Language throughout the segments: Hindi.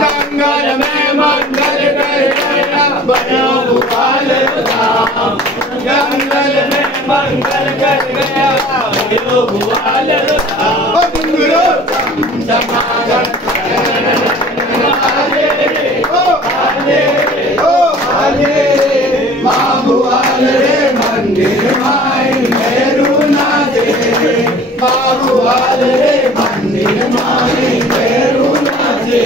जंगल में मंगल कर गया बनो भुआल राम। जंगल में मंगल कर गया बनो भुआल राम। घुंघरू समागम हाले ओ हाले ओ हाले। माँ भुआल रे मंदिर माई भैरू नाचे। माँ भुआल रे मंदिर माई भैरू नाचे।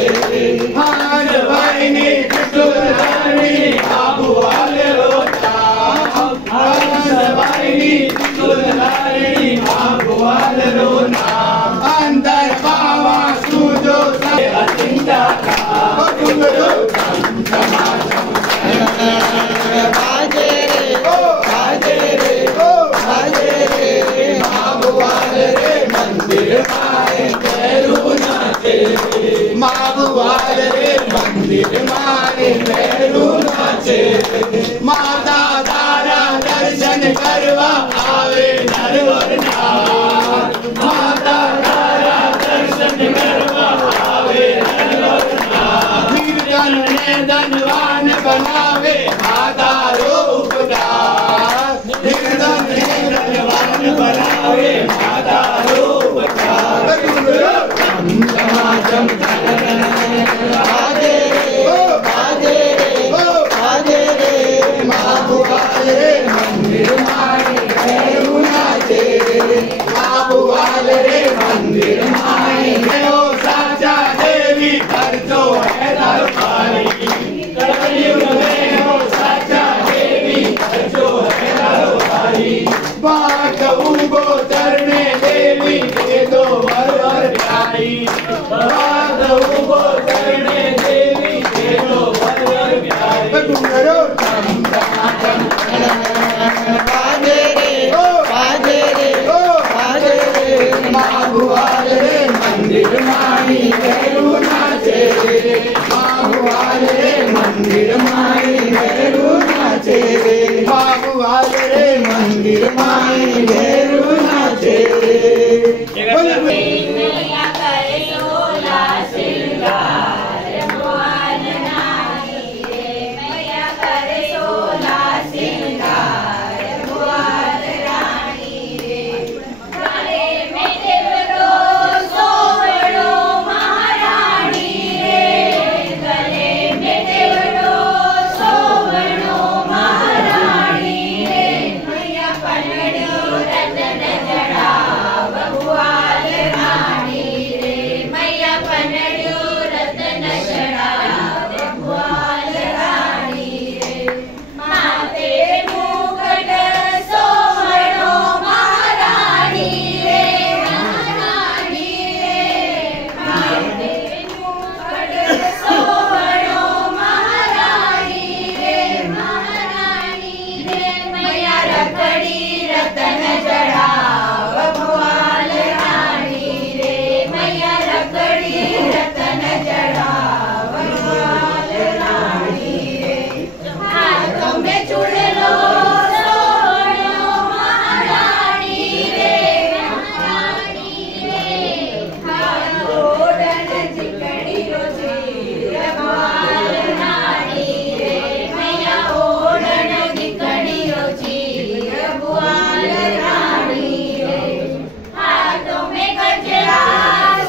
हार वाहिनी त्रिशूलधारी माँ भुआल रोता। हार वाहिनी त्रिशूलधारी माँ भुआल रोना। अंदर बाबा सूझो सब अचिंता का। घुंघरू समागम बाजे रे ओ बाजे रे ओ बाजे रे। माँ भुआल रे मंदिर माई भैरू नाचे। माँ भुआल रे मंदिर माई भैरू नाचे। माता तारा दर्शन करवा आवे नर और नार। माता तारा दर्शन करवा आवे नर और नार। निर्धन ने धनवान बनावे माता रूप दार। निर्धन ने धनवान बनावे माता रूप दार। समागम बाजे रे ओ बाजे रे ओ बाजे रे। माँ भुआल रे मंदिर माई भैरू नाचे। माँ भुआल रे मंदिर माई ओ साचा देवी कर जो है दरबारी। कलयुग में ओ साचा देवी कर जो है दरबारी। बात उगो चरणे देवी दे दो वर वर प्यारी। बात उगो चरणे देवी दे दो वर वर प्यारी। घुंघरू समागम बाजे रे ओ बाजे रे ओ बाजे रे। माँ भुआल रे मंदिर माई भैरू नाचे। माँ भुआल रे मंदिर माई भैरू नाचे। माँ भुआल रे मंदिर माई भैरू नाचे। मैया करे सोला श्रृंगार भुआल रानी रे। मैया करे सोला श्रृंगार भुआल रानी रे। गले में देवरो सोवड़ो महारानी रे। गले में देवरो सोवड़ो महारानी रे। मैया पलड़ो रतन जड़ाव भुआल रानी रे। मैया पलड़ो रतन जड़ाव भुआल रानी रे। माथे मुकुट सोवड़ो महारानी रे। महारानी रे। माथे मुकुट सोवड़ो महारानी रे। महारानी रे। मैया रखड़ी रतन जड़ाव भुआल रानी रे। मैया रखड़ी रतन जड़ाव भुआल रानी रे। हाथों में चूड़लो सोवड़ो महारानी रे। महारानी रे। ओढ़न चिकड़ी रोचीर भुआल रानी रे। मैया ओढ़न चिकड़ी रोचीर भुआल रानी रे। हाथों में गजरा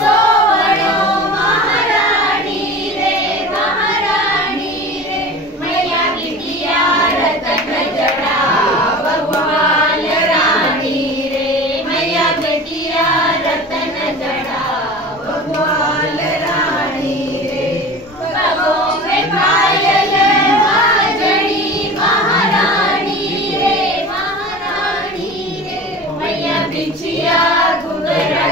सोवड़ो महारानी रे। महारानी रे। मैया बिटिया रतन जड़ाव भुआल रानी रे। मैया बिटिया रतन जड़ाव भुआल रानी रे। पगों में पायल वाजड़ी महारानी रे। महारानी रे। मैया बिछिया घुंघरा